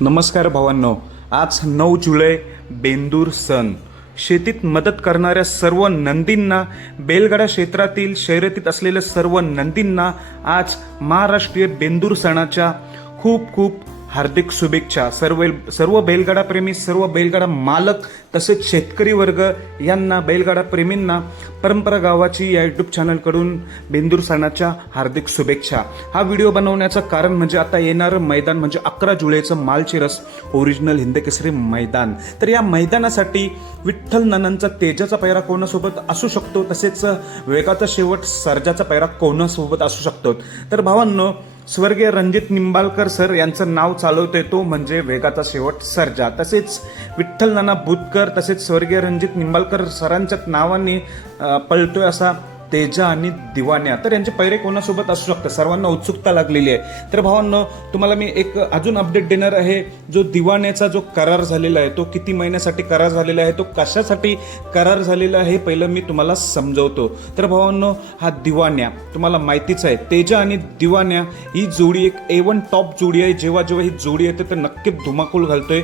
नमस्कार भावांनो आज नऊ जुलै बेंदूर सण. शेतीत मदत करणाऱ्या सर्व नंदींना बेलगडा क्षेत्रातील शर्यतीत असलेल्या सर्व नंदींना आज महाराष्ट्रीय बेंदूर सणाच्या खूप खूप हार्दिक शुभेच्छा. सर्व सर्व बैलगाडाप्रेमी सर्व बैलगाडा मालक तसेच शेतकरी वर्ग यांना बैलगाडाप्रेमींना परंपरा गावाची या यूट्यूब चॅनलकडून बेंदूर सणाच्या हार्दिक शुभेच्छा. हा व्हिडिओ बनवण्याचं कारण म्हणजे आता येणारं मैदान म्हणजे अकरा जुलैचं मालचिरस ओरिजिनल हिंदकेसरी मैदान. तर या मैदानासाठी विठ्ठल ननंचा तेजाचा पैरा कोणासोबत असू शकतो? तसेच वेगाचा शेवट सर्जाचा पैरा कोणासोबत असू शकतो? तर भावांनो स्वर्गीय रणजित निंबाळकर सर यांचं नाव चालवतोय तो म्हणजे वेगाचा शेवट सर्जा. तसेच विठ्ठल नाना बुतकर तसेच स्वर्गीय रणजित निंबाळकर सरांच्या नावाने अं, पळतोय असा तेजा आणि दिवाण्या तर यांचे पैरे कोणासोबत असू शकतात? सर्वांना उत्सुकता लागलेली आहे. तर भावांनो तुम्हाला मी एक अजून अपडेट देणार आहे. जो दिवाण्याचा जो करार झालेला आहे तो किती महिन्यासाठी करार झालेला आहे तो कशासाठी करार झालेला आहे पहिलं मी तुम्हाला समजवतो. तर भावांनो हा दिवाण्या तुम्हाला माहितीच आहे तेजा आणि दिवाण्या ही जोडी एक ए वन टॉप जोडी आहे. जेव्हा जेव्हा ही जोडी येते तर नक्कीच धुमाकूळ घालतोय.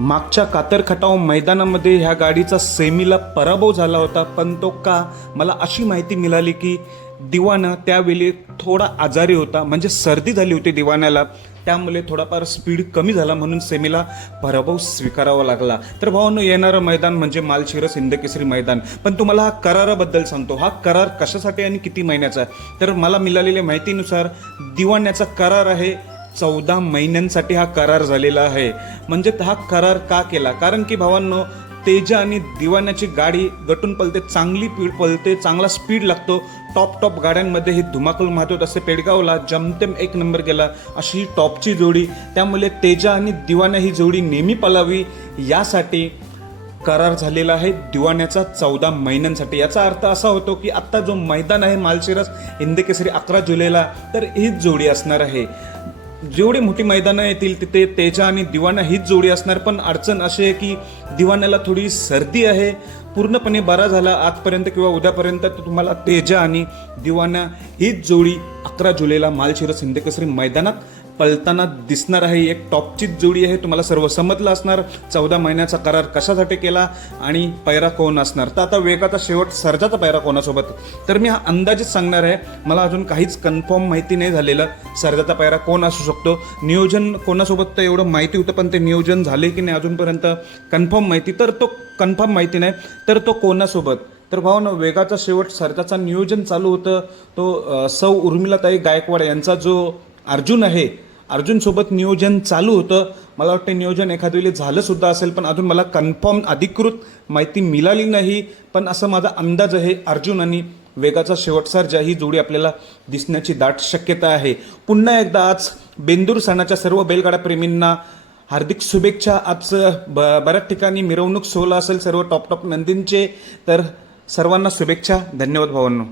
मागच्या कातरखटाव मैदानामध्ये ह्या गाडीचा सेमीला पराभव झाला होता पण तो का? मला अशी माहिती मिळाली की दिवाना त्यावेळी थोडा आजारी होता म्हणजे सर्दी झाली होती दिवाण्याला. त्यामुळे थोडाफार स्पीड कमी झाला म्हणून सेमीला पराभव स्वीकारावा लागला. तर भावानं येणारं मैदान म्हणजे मालशिरस हिंदकेसरी मैदान. पण तुम्हाला हा कराराबद्दल सांगतो. हा करार कशासाठी आणि किती महिन्याचा आहे? तर मला मिळालेल्या माहितीनुसार दिवाण्याचा करार आहे चौदा महिन्यांसाठी हा करार झालेला आहे. म्हणजे हा करार का केला? कारण की भावांनो तेजा आणि दिवाण्याची गाडी गटून पलते चांगली पीड पलते चांगला स्पीड लागतो. टॉप टॉप गाड्यांमध्ये ही धुमाकूल मारतो असे पेडगावला जमतेम एक नंबर गेला अशी ही टॉपची जोडी. त्यामुळे तेजा आणि दिवाण्या ही जोडी नेहमी पलावी यासाठी करार झालेला आहे दिवाण्याचा चौदा महिन्यांसाठी. याचा अर्थ असा होतो की आत्ता जो मैदान आहे मालशिरस हिंदकेसरी अकरा जुलैला तर हीच जोडी असणार आहे. जेवढी मोठी मैदानं येतील तिथे तेजा आणि दिवाना हीच जोडी असणार पण अडचण अशी आहे की दिवाण्याला थोडी सर्दी आहे. पूर्णपणे बरा झाला आजपर्यंत किंवा उद्यापर्यंत तर तुम्हाला तेजा आणि दिवाना हीच जोडी अकरा जुलैला मालशिरस हिंदकेसरी मैदानात पळताना दिसणार आहे. एक टॉपचीच जोडी आहे. तुम्हाला सर्व समजलं असणार. चौदा महिन्याचा करार कशासाठी केला आणि पैरा कोण असणार? तर आता वेगाचा शेवट सर्जाचा पैरा कोणासोबत? तर मी हा अंदाजच सांगणार आहे. मला अजून काहीच कन्फर्म माहिती नाही झालेलं. सर्जाचा पैरा कोण असू शकतो? नियोजन कोणासोबत? तर एवढं माहिती होतं पण ते नियोजन झाले की नाही अजूनपर्यंत कन्फर्म माहिती. तर तो कन्फर्म माहिती नाही. तर तो कोणासोबत? तर भावानं वेगाचा शेवट सरताचा नियोजन चालू होतं. तो सौ उर्मिलाताई गायकवाड यांचा जो अर्जुन आहे अर्जुनसोबत नियोजन चालू होतं. मला वाटतं नियोजन एखाद्या वेळी झालंसुद्धा असेल पण अजून मला कन्फर्म अधिकृत माहिती मिळाली नाही. पण असं माझा अंदाज आहे अर्जुन आणि वेगाचा शेवट सर्जा ही जोडी आपल्याला दिसण्याची दाट शक्यता आहे. पुन्हा एकदा आज बेंदूर सणाच्या सर्व बैलगाडा प्रेमींना हार्दिक शुभेच्छा. आज ब बऱ्याच ठिकाणी मिरवणूक सोहळा असेल सर्व टॉप टॉप नंदींचे तर सर्वांना शुभेच्छा. धन्यवाद भावांनो.